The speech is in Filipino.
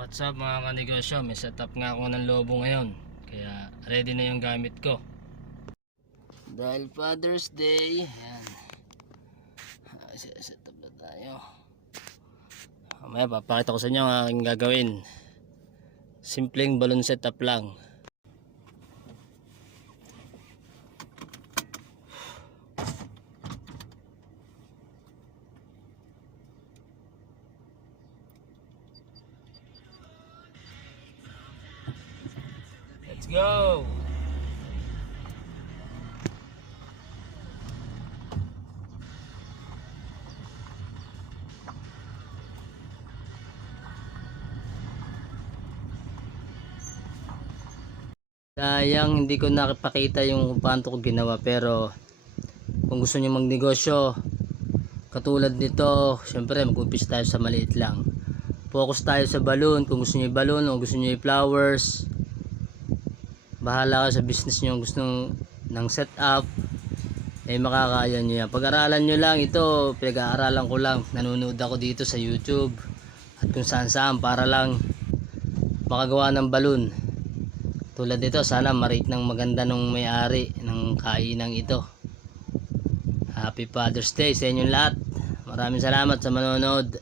What's up mga kanegosyo, may setup nga ako ng lobo ngayon, kaya ready na yung gamit ko dahil Father's Day. Ayan, setup na tayo. Mamaya papakita ko sa inyo ang aking gagawin. Simpleng balloon setup lang. Let's go! Sayang hindi ko nakipakita yung kung paano ko ginawa, pero kung gusto niyo magnegosyo katulad nito, syempre mag-umpisa tayo sa maliit lang. Focus tayo sa balloon. Kung gusto niyo balloon o gusto niyo flowers, bahala ka sa business niyo. Gusto ng setup, makakaya niyo yan. Pag-aralan niyo lang ito, pinag-aaralan ko lang. Nanonood ako dito sa YouTube at kung saan para lang makagawa ng balloon. Tulad nito, sana ma-rate ng maganda nung may-ari ng kainang ito. Happy Father's Day sa inyong lahat. Maraming salamat sa manonood.